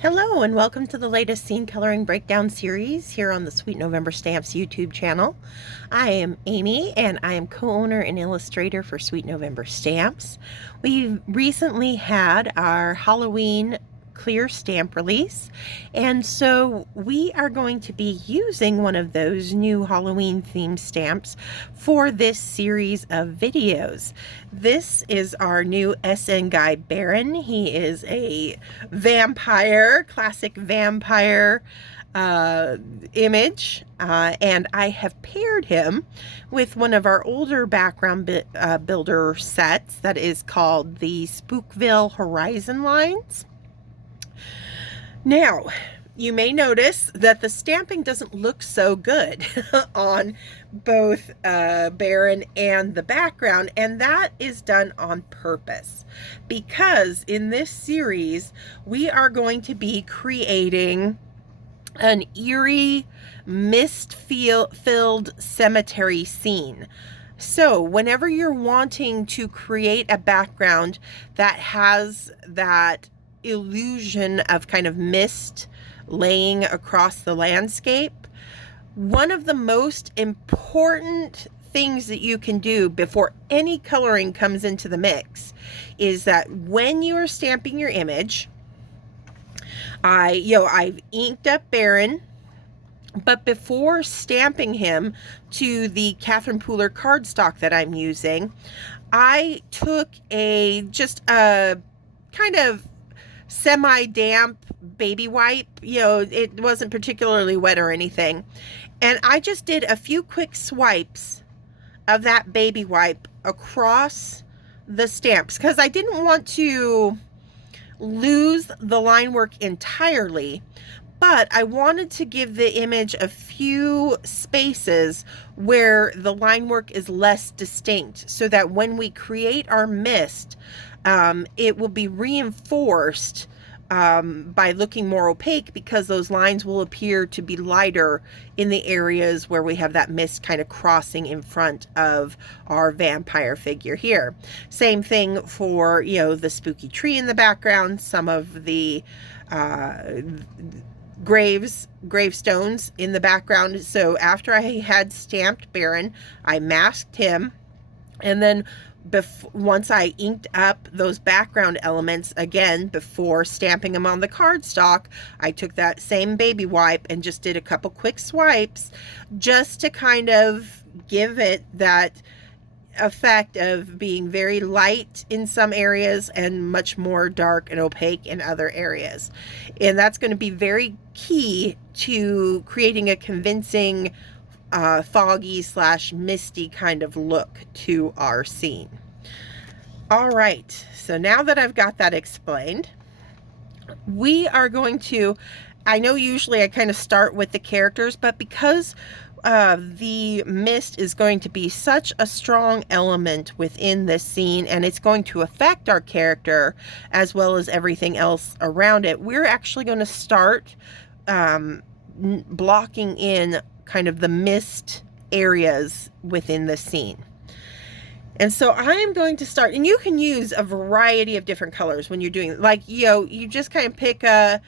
Hello and welcome to the latest scene coloring breakdown series here on the Sweet November Stamps YouTube channel. I am Amy and I am co-owner and illustrator for Sweet November Stamps. We recently had our Halloween clear stamp release, and so we are going to be using one of those new Halloween themed stamps for this series of videos. This is our new SN guy Baron. He is a vampire, classic vampire image, and I have paired him with one of our older background builder sets that is called the Spookville Horizon lines. Now, you may notice that the stamping doesn't look so good on both Baron and the background, and that is done on purpose because in this series we are going to be creating an eerie, mist-filled cemetery scene. So whenever you're wanting to create a background that has that illusion of kind of mist laying across the landscape, one of the most important things that you can do before any coloring comes into the mix is that when you are stamping your image, I've inked up Baron, but before stamping him to the Catherine Pooler cardstock that I'm using, I took just a kind of semi-damp baby wipe. It wasn't particularly wet or anything, and I just did a few quick swipes of that baby wipe across the stamps because I didn't want to lose the line work entirely, but I wanted to give the image a few spaces where the line work is less distinct so that when we create our mist, it will be reinforced by looking more opaque because those lines will appear to be lighter in the areas where we have that mist kind of crossing in front of our vampire figure here. Same thing for, the spooky tree in the background, some of the gravestones in the background. So after I had stamped Baron, I masked him, and then once I inked up those background elements again before stamping them on the cardstock, I took that same baby wipe and just did a couple quick swipes just to kind of give it that effect of being very light in some areas and much more dark and opaque in other areas. And that's going to be very key to creating a convincing foggy / misty kind of look to our scene. All right, so now that I've got that explained, we are going to, I know usually I kind of start with the characters, but because the mist is going to be such a strong element within this scene and it's going to affect our character as well as everything else around it, we're actually going to start blocking in kind of the mist areas within the scene. And so I am going to start, and you can use a variety of different colors when you're doing, like, you just kind of pick a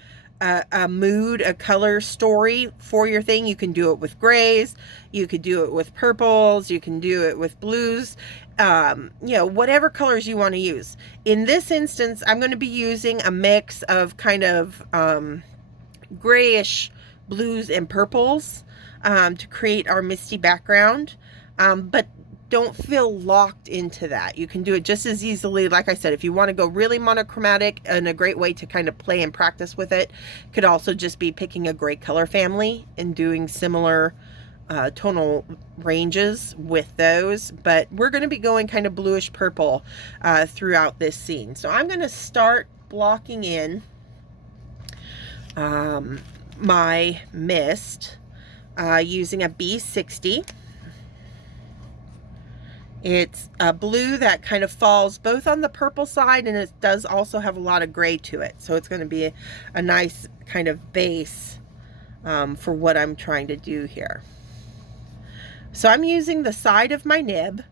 mood, a color story for your thing. You can do it with grays, you could do it with purples, you can do it with blues, whatever colors you want to use. In this instance, I'm going to be using a mix of kind of grayish blues and purples to create our misty background, but don't feel locked into that. You can do it just as easily. Like I said, if you want to go really monochromatic, and a great way to kind of play and practice with it could also just be picking a gray color family and doing similar tonal ranges with those. But we're going to be going kind of bluish purple throughout this scene. So I'm going to start blocking in my mist using a B60. It's a blue that kind of falls both on the purple side, and it does also have a lot of gray to it. So it's going to be a nice kind of base for what I'm trying to do here. So I'm using the side of my nib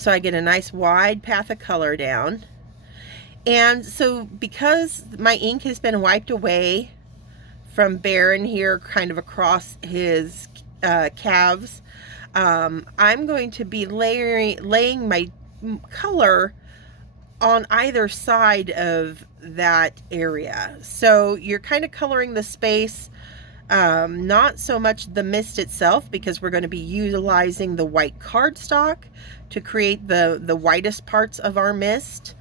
so I get a nice wide path of color down. And so because my ink has been wiped away from Baron here, kind of across his calves, I'm going to be laying my color on either side of that area. So you're kind of coloring the space, not so much the mist itself, because we're going to be utilizing the white cardstock to create the whitest parts of our mist.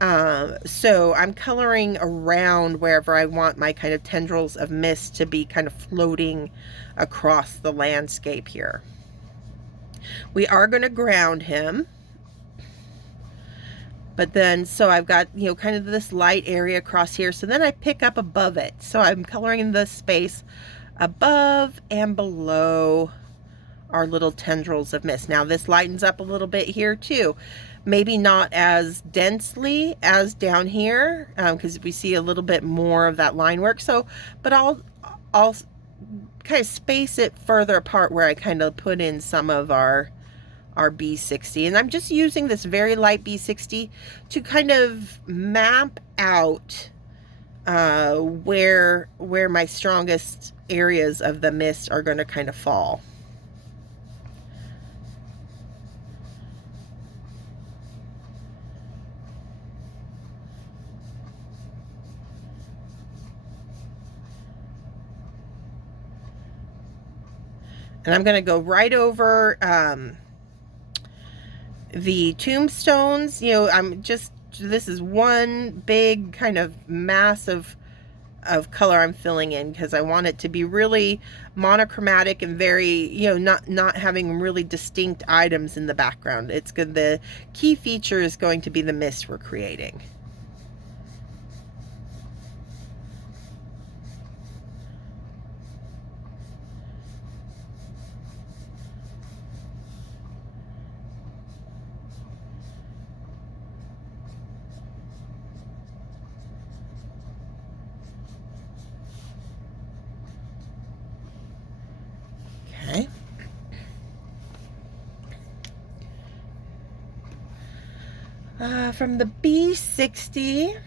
So I'm coloring around wherever I want my kind of tendrils of mist to be kind of floating across the landscape here. We are going to ground him. But then, so I've got, you know, kind of this light area across here. So then I pick up above it. So I'm coloring in the space above and below our little tendrils of mist. Now this lightens up a little bit here too. Maybe not as densely as down here, because we see a little bit more of that line work. So, but I'll kind of space it further apart where I kind of put in some of our B60, and I'm just using this very light B60 to kind of map out where my strongest areas of the mist are going to kind of fall. And I'm going to go right over the tombstones. You know, this is one big kind of mass of color I'm filling in, because I want it to be really monochromatic and very, you know, not having really distinct items in the background. It's good. The key feature is going to be the mist we're creating. Okay. From the B60,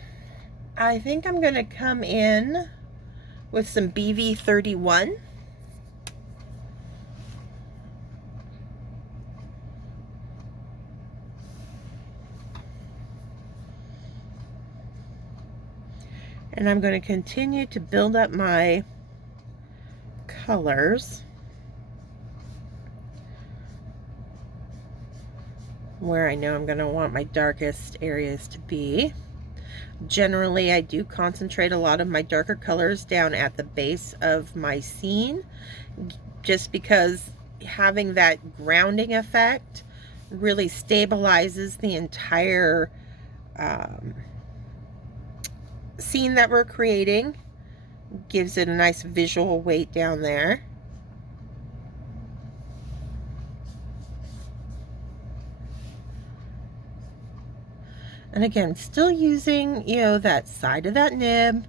I think I'm going to come in with some BV31. And I'm going to continue to build up my colors where I know I'm going to want my darkest areas to be. Generally, I do concentrate a lot of my darker colors down at the base of my scene, just because having that grounding effect really stabilizes the entire scene that we're creating, gives it a nice visual weight down there. And again, still using, you know, that side of that nib,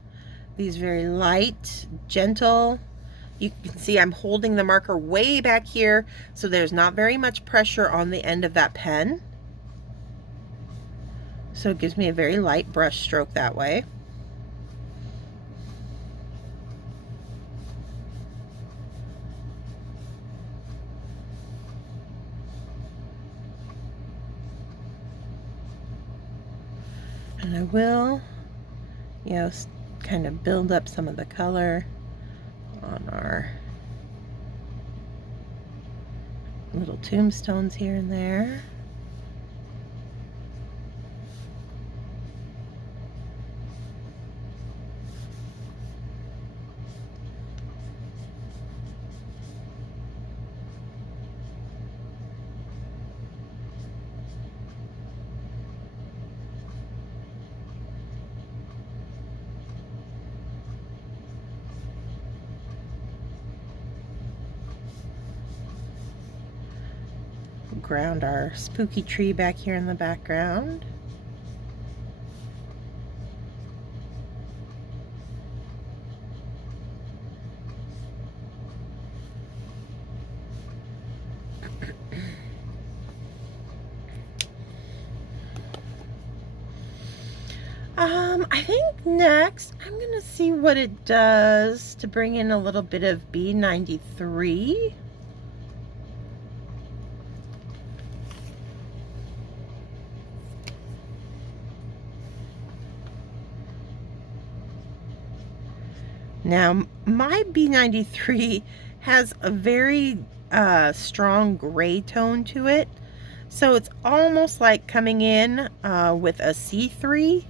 these very light, gentle. You can see I'm holding the marker way back here, so there's not very much pressure on the end of that pen. So it gives me a very light brush stroke that way. And I will, you know, kind of build up some of the color on our little tombstones here and there. Ground our spooky tree back here in the background. I think next I'm gonna see what it does to bring in a little bit of B93. Now, my B93 has a very strong gray tone to it, so it's almost like coming in with a C3,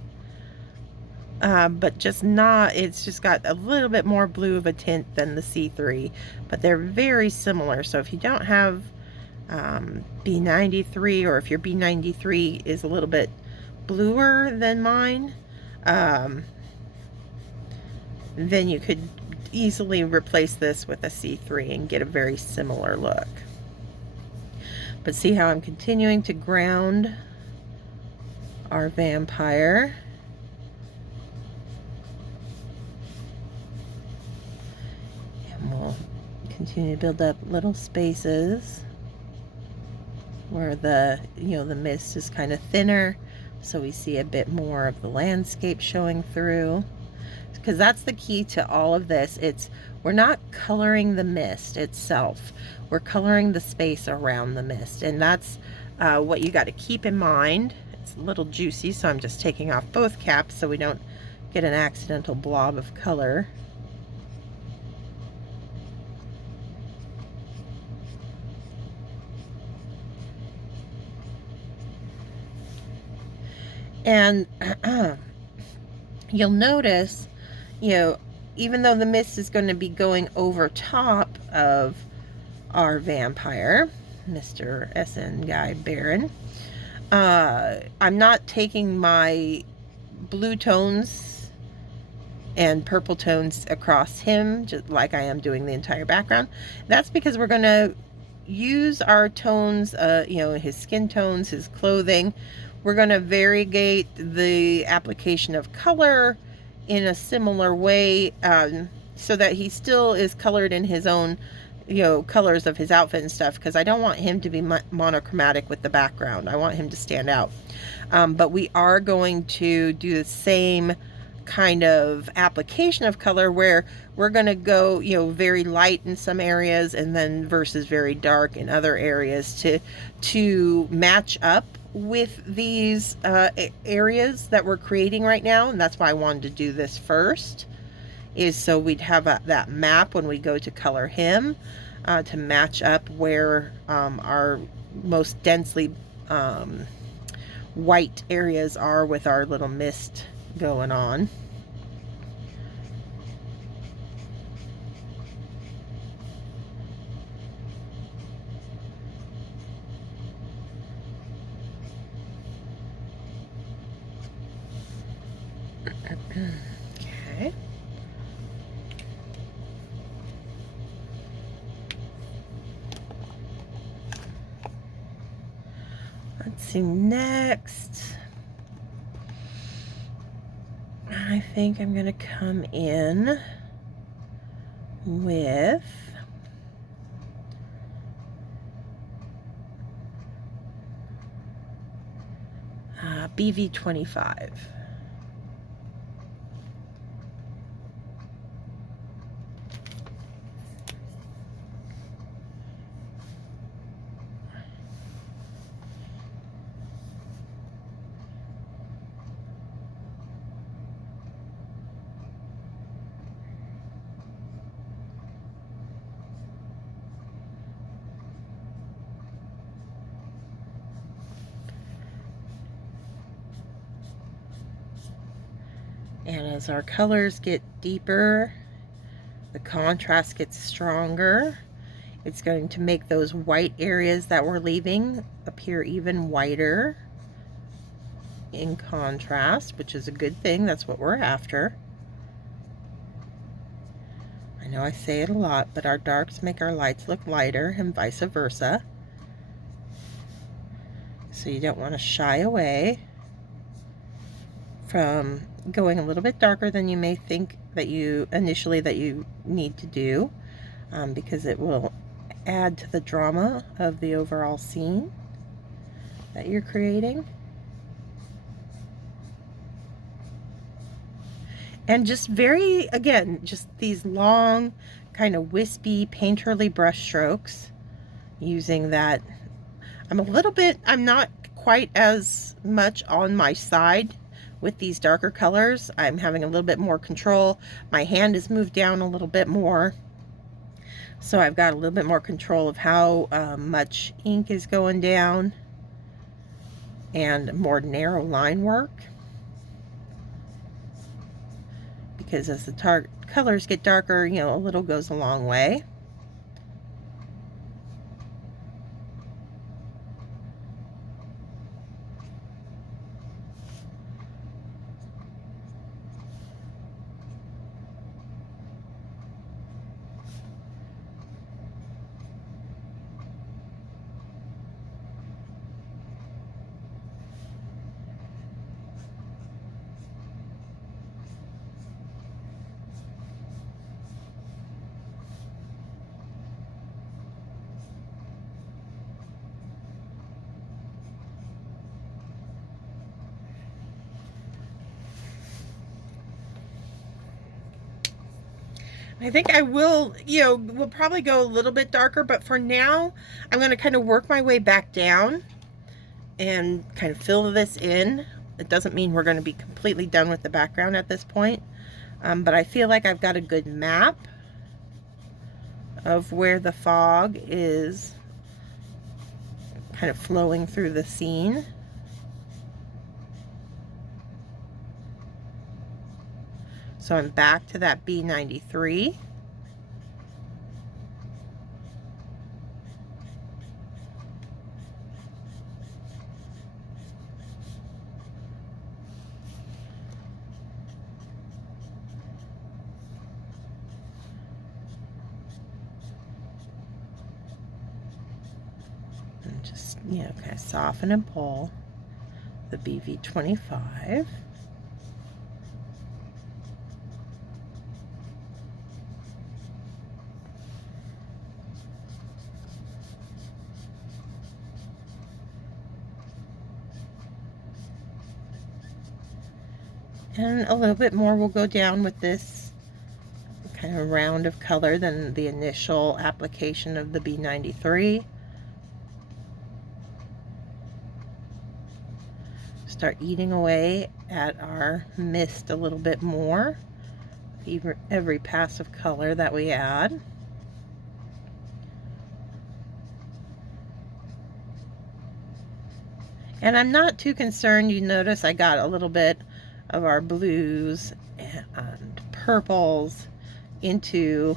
but just not, it's just got a little bit more blue of a tint than the C3, but they're very similar. So if you don't have B93, or if your B93 is a little bit bluer than mine, then you could easily replace this with a C3 and get a very similar look. But see how I'm continuing to ground our vampire. And we'll continue to build up little spaces where the, the mist is kind of thinner, so we see a bit more of the landscape showing through. Because that's the key to all of this. We're not coloring the mist itself, we're coloring the space around the mist, and that's what you got to keep in mind. It's a little juicy, so I'm just taking off both caps so we don't get an accidental blob of color. And you'll notice, even though the mist is going to be going over top of our vampire, Mr. SN Guy Baron, I'm not taking my blue tones and purple tones across him, just like I am doing the entire background. That's because we're going to use our tones, his skin tones, his clothing. We're going to variegate the application of color in a similar way, so that he still is colored in his own, colors of his outfit and stuff, because I don't want him to be monochromatic with the background. I want him to stand out. But we are going to do the same kind of application of color, where we're going to go, very light in some areas and then versus very dark in other areas to match up with these areas that we're creating right now. And that's why I wanted to do this first, is so we'd have that map when we go to color him, to match up where our most densely white areas are with our little mist going on. Okay. Let's see, next, I think I'm going to come in with BV25. And as our colors get deeper, the contrast gets stronger. It's going to make those white areas that we're leaving appear even whiter in contrast, which is a good thing. That's what we're after. I know I say it a lot, but our darks make our lights look lighter and vice versa. So you don't want to shy away from going a little bit darker than you may think that you need to do, because it will add to the drama of the overall scene that you're creating. And just very, again, just these long, kind of wispy, painterly brush strokes using that. I'm not quite as much on my side with these darker colors. I'm having a little bit more control. My hand is moved down a little bit more. So I've got a little bit more control of how much ink is going down and more narrow line work. Because as the colors get darker, you know, a little goes a long way. I think I will, you know, we'll probably go a little bit darker, but for now, I'm going to kind of work my way back down and kind of fill this in. It doesn't mean we're going to be completely done with the background at this point, but I feel like I've got a good map of where the fog is kind of flowing through the scene. So I'm back to that B93. And just, you know, kind of soften and pull the BV25. And a little bit more will go down with this kind of round of color than the initial application of the B93. Start eating away at our mist a little bit more, every pass of color that we add. And I'm not too concerned. You notice I got a little bit of our blues and purples into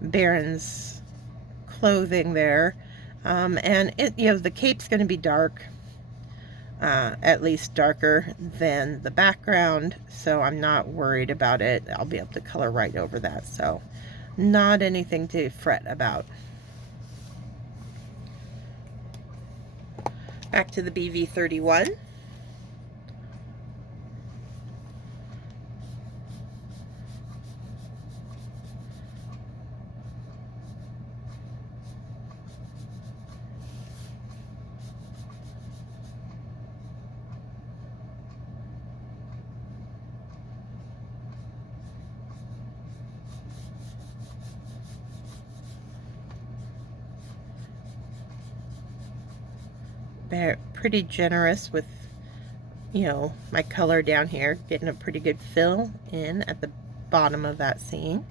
Baron's clothing there, and it, you know, the cape's going to be dark, at least darker than the background, so I'm not worried about it. I'll be able to color right over that, so not anything to fret about. Back to the BV31. They're pretty generous with, you know, my color down here, getting a pretty good fill in at the bottom of that scene.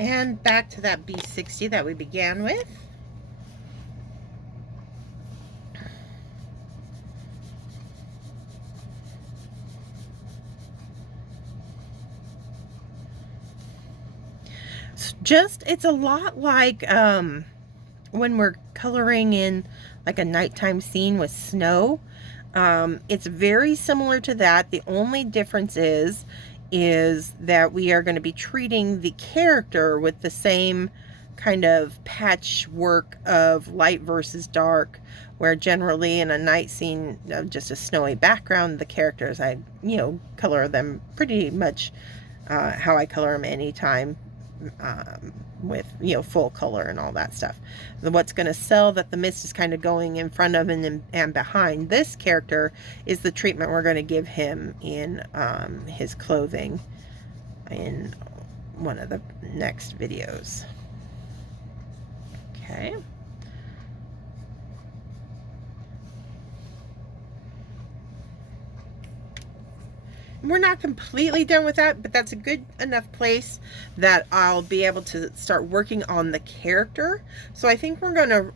And back to that B60 that we began with. It's a lot like when we're coloring in like a nighttime scene with snow. It's very similar to that. The only difference is that we are going to be treating the character with the same kind of patchwork of light versus dark, where generally in a night scene, just a snowy background, the characters, I color them pretty much how I color them anytime, with full color and all that stuff. What's going to sell that the mist is kind of going in front of and behind this character is the treatment we're going to give him in his clothing in one of the next videos. Okay. We're not completely done with that, but that's a good enough place that I'll be able to start working on the character. So I think we're going to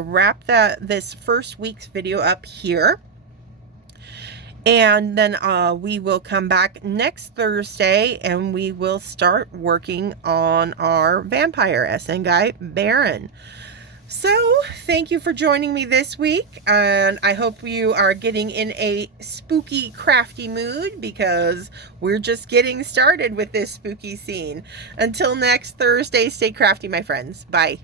wrap this first week's video up here. And then we will come back next Thursday and we will start working on our vampire Esengite Baron. So, thank you for joining me this week, and I hope you are getting in a spooky, crafty mood, because we're just getting started with this spooky scene. Until next Thursday, stay crafty, my friends. Bye.